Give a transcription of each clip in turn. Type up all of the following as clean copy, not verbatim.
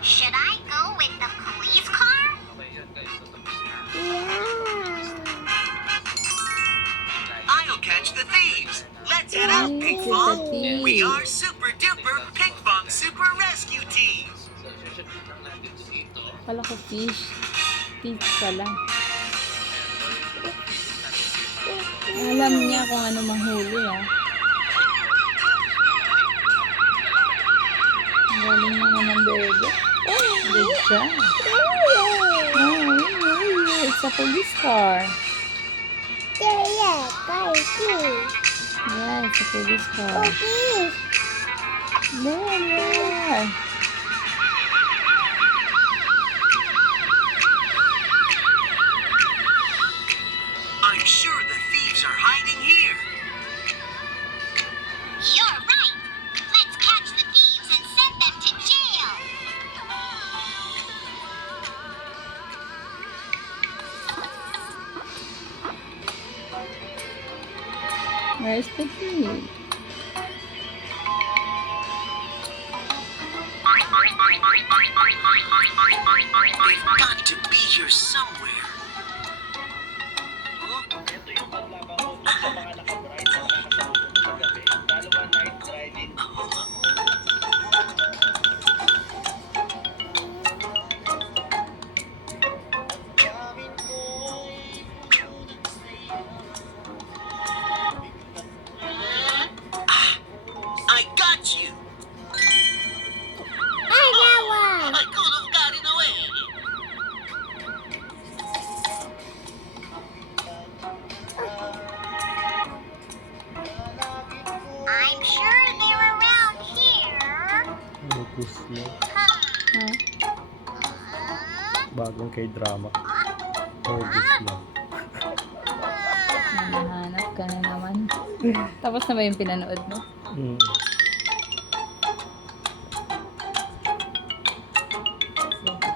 Should I go with the police car? I'll catch the thieves. Let's head out, Ping Pong. We are super duper Ping Pong Super Rescue Team. Kala ko fish. Fish pala. Alam niya kung ano manghuli ah. Ang galing naman ng bebe. Good job. Oh, it's a police car. Yeah, it's a police car. There. I'm sure the thieves are hiding here. You're right. Let's catch the thieves and send them to jail. Where's the thief? They've got to be here somewhere. I got you. I could have gotten away. I'm sure they're around here. Lupus mo. Huh? Bagong kay drama. Lupus mo. Nahanap ka na naman. Tapos na ba yung pinanood mo?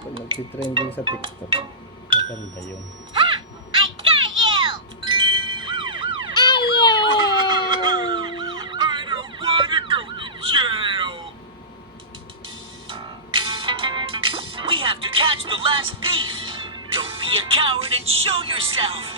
Pag nagtitrending sa TikTok, maganda yun. I got you. I don't want to go to jail. We have to catch the last thief. Don't be a coward and show yourself.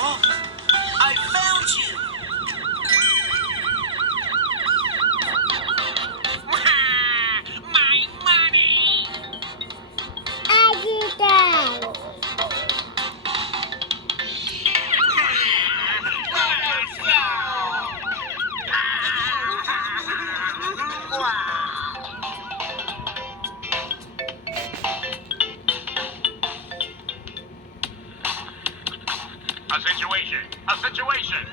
Oh, I found you. My money. A situation.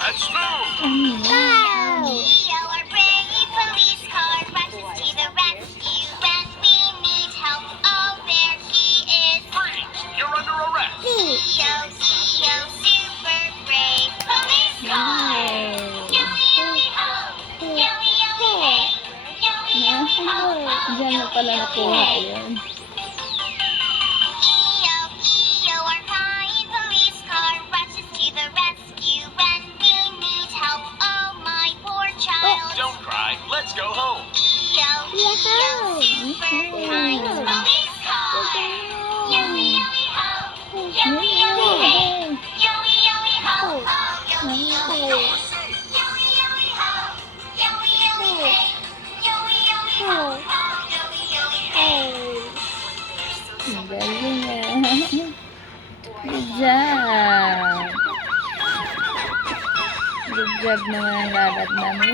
Let's move. Our brave police car rushes to the rescue when we need help. Oh, there he is. Freeze! You're under arrest. EO, super brave police car. Diyan na pala nakuha yun. EO, our kind police car rushes to the rescue when we need help. Oh, my poor child. Don't cry. Let's go home. EO, super kind police car. Yowie, yowie, ho. Yowie, yowie, hey. Yowie, yowie, ho. Oh, yowie, yowie, hey. Yowie, yowie, ho. Yowie, yowie, hey. Yowie, yowie, ho. Oh, yowie, yowie, hey. Ang galing ah. Good job. Good job naman ang lalat namin.